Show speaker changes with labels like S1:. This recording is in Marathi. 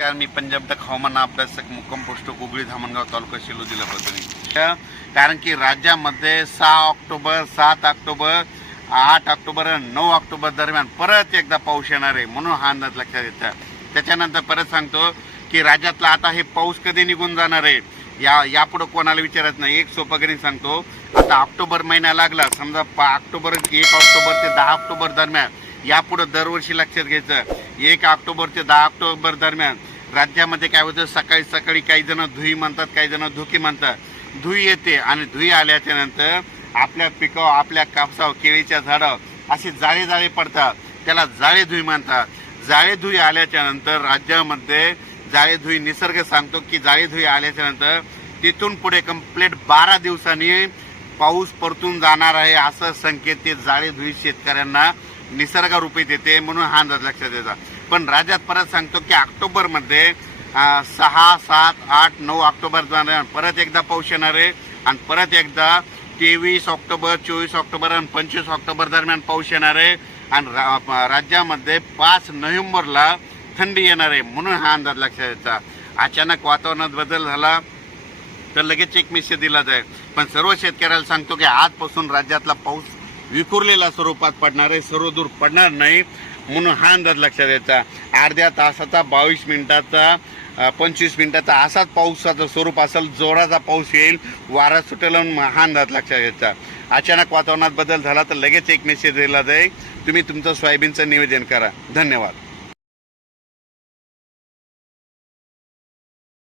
S1: नमस्कार मी पंजाब तक हवामान अभ्यासक मुक्कम पोस्ट कुगळी धामणगाव तालुका सेलू जिल्हा परभणी कारण की राज्यामध्ये सहा ऑक्टोबर सात ऑक्टोबर आठ ऑक्टोबर आणि नऊ ऑक्टोबर दरम्यान परत एकदा पाऊस येणार आहे म्हणून हा अंदाज लक्षात येतं. त्याच्यानंतर परत सांगतो की राज्यातला आता हे पाऊस कधी निघून जाणार आहे? या यापुढं कोणाला विचारत नाही. एक सोपं सांगतो आता ऑक्टोबर महिना लागला समजा पा ऑक्टोबर एक ऑक्टोबर ते दहा ऑक्टोबर दरम्यान यापुढं दरवर्षी लक्षात घ्यायचं. एक ऑक्टोबर ते दहा ऑक्टोबर दरम्यान राज्यामध्ये काय होतं? सकाळी सकाळी काही जण धुई म्हणतात काही जण धुकी म्हणतात. धुई येते आणि धुई आल्याच्यानंतर आपल्या पिकावर आपल्या कापसावर केळीच्या झाडावर अशी जाळे जाळे पडतात. त्याला जाळे धुई म्हणतात. जाळे धुई आल्याच्यानंतर राज्यामध्ये जाळे धुई निसर्ग सांगतो की जाळे धुई आल्याच्यानंतर तिथून पुढे कंप्लीट बारा दिवसांनी पाऊस परतून जाणार आहे असं संकेत ते जाळे धुई शेतकऱ्यांना निसर्गारूपी देते म्हणून हा अंदाज लक्षात येतात पण राज्यात परत सांगतो की ऑक्टोबरमध्ये सहा सात आठ नऊ ऑक्टोबर दरम्यान परत एकदा पाऊस येणार आहे आणि परत एकदा तेवीस ऑक्टोबर चोवीस ऑक्टोबर आणि पंचवीस ऑक्टोबर दरम्यान पाऊस येणार आहे आणि रा- राज्यामध्ये पाच नोव्हेंबरला थंडी येणार आहे म्हणून हा अंदाज लक्षात यायचा अचानक वातावरणात बदल झाला तर लगेच एक मेसेज दिला जाईल. पण सर्व शेतकऱ्याला सांगतो की आजपासून राज्यातला पाऊस विखुरलेल्या स्वरूपात पडणार आहे सर्व दूर पडणार नाही. म्हणून हा अंदाज लक्षात यायचा अर्ध्या तासाचा बावीस मिनिटाचा पंचवीस मिनिटाचा असाच पावसाचं स्वरूप असेल जोराचा पाऊस येईल वारा सुटेल हा अंदाज लक्षात घ्यायचा अचानक वातावरणात बदल झाला तर लगेच एक मेसेज दिला जाईल. तुम्ही तुमचं सोयाबीनचं निवेदन करा. धन्यवाद.